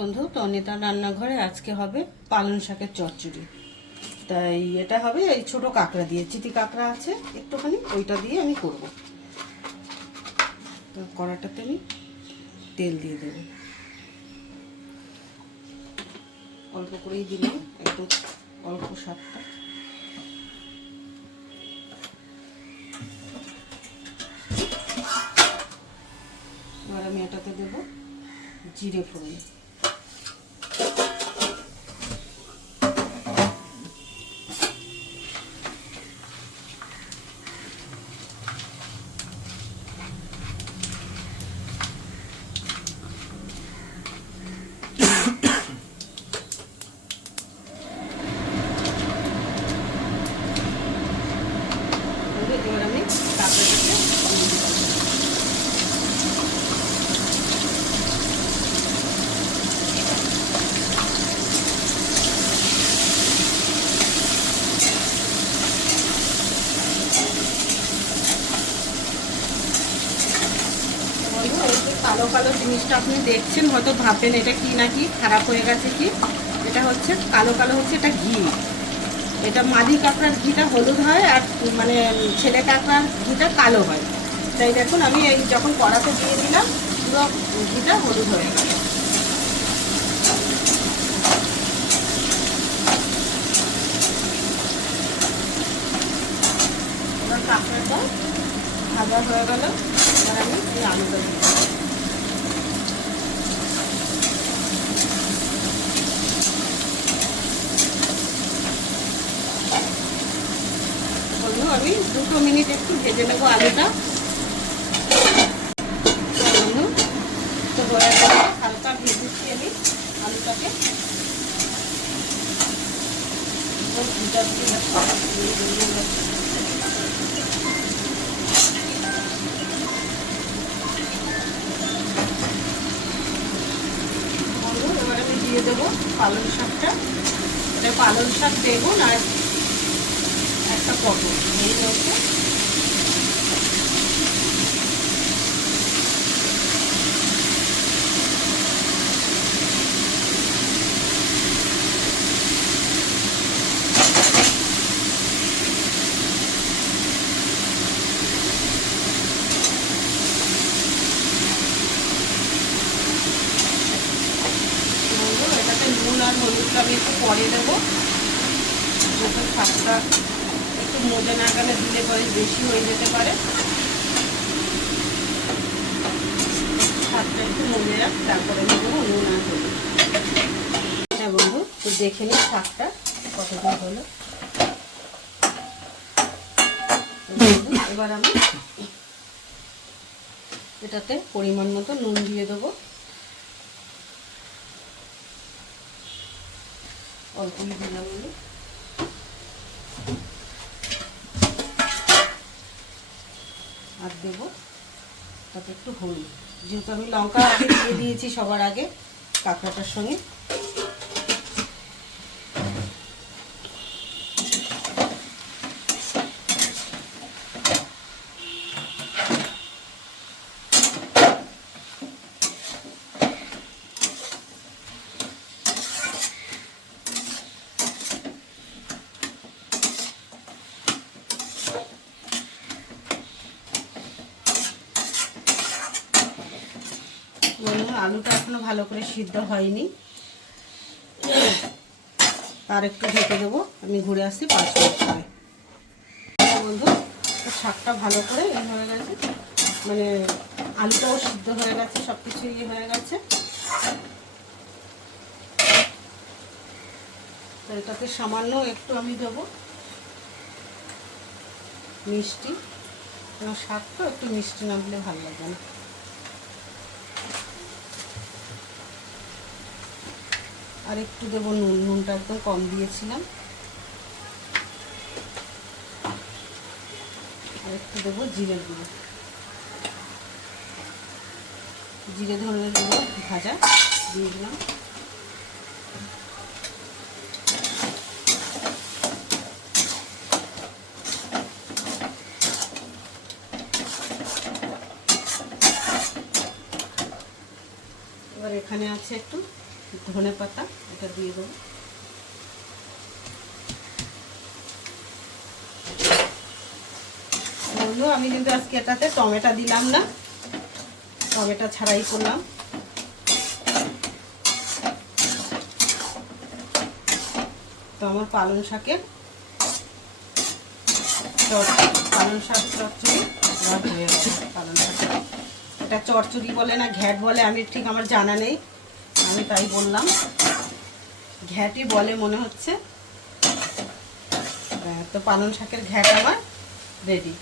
বন্ধু, তনিতার রান্নাঘরে আজকে হবে পালং শাকের চচ্চড়ি। তাই এটা হবে এই ছোট কাঁকড়া দিয়ে, চিতি কাঁকড়া আছে একটুখানি, ওইটা দিয়ে আমি করব। তো কড়াটাতে আমি তেল দিয়ে দেব, অল্প করেই দিলাম, একটু অল্প স্বাদটা। এবার আমি এটাতে দেব জিরে ফোড়ন। এবার আমি কাঁকড়াটাকে কালো কালো জিনিসটা আপনি দেখছেন, হয়তো ভাববেন এটা কি নাকি খারাপ হয়ে গেছে কি। এটা হচ্ছে কালো কালো, হচ্ছে এটা ঘি। এটা মাদি কাঁকড়ার ঘিটা হলুদ হয়, আর মানে ছেলে কাঁকড়ার ঘিটা কালো হয়। তাই দেখুন আমি এই যখন কড়াতে দিয়ে দিলাম, পুরো ঘিটা হলুদ হয়ে গেল। এবার কাঁকড়াটা ভাজা হয়ে গেল। এবার আমি এই আলুটা দিয়ে আমি 2 মিনিট একটু ভেজে নেবো আলুটা। তো হয়ে গেল, হালকা ভেজেছি আমি আলুটাকে। এবার আমি দিয়ে দেবো পালং শাকটা। এটা পালং শাক, বেগুন আর একটা পটল, এই হচ্ছে। এটাতে নুন আর হলুদটা আমি একটু পরে দেবো, যাতে শাকটা একটু মজে না গেলে দিলে পরে বেশি হয়ে যেতে পারে। শাকটা একটু মজে যাক, তারপরে আমি দেবো নুন আর হলুদ। হ্যাঁ বন্ধু, তো দেখে নিই শাকটা কতটা হলো। এবার আমি এটাতে পরিমাণ মতো নুন দিয়ে দেবো, অল্পই দিলাম আমি। আর দেবো তাতে একটু হলুদ, যেহেতু আমি লঙ্কা দিয়ে দিয়েছি সবার আগে কাঁকড়াটার সঙ্গে। আলুটা এখনো ভালো করে সিদ্ধ হয়নি, আর একটু ঢেকে দেবো। আমি ঘুরে আসছি 5 মিনিট পরে। বন্ধু, শাকটা ভালো করে হয়ে গেছে, মানে আলুটাও সিদ্ধ হয়ে গেছে, সব কিছু হয়ে গেছে। তো এটাতে সামান্য একটু আমি দেবো মিষ্টি, কারণ শাক তো একটু মিষ্টি না দিলে ভালো লাগবে না। আর একটু দেবো নুন, নুনটা একদম কম দিয়েছিলাম। আর একটু দেবো জিরের গুঁড়ো, জিরে ধনের গুঁড়ো ভাজা দিয়ে দিলাম। এবার এখানে আছে একটু ধনে পাতা এটা দিয়ে দেবো। বন্ধু আমি কিন্তু আজকে এটাতে টমেটো দিলাম না, টমেটো ছাড়াই করলাম। তো আমার পালং শাকের পালং শাক চচ্চড়ি আমার হয়ে গেছে। পালং শাক এটা চচ্চড়ি বলে না ঘ্যাট বলে আমি ঠিক আমার জানা নেই, আমি তাই বললাম, ঘ্যাটই বলে মনে হচ্ছে। তো পালং শাকের ঘ্যাট আমার রেডি।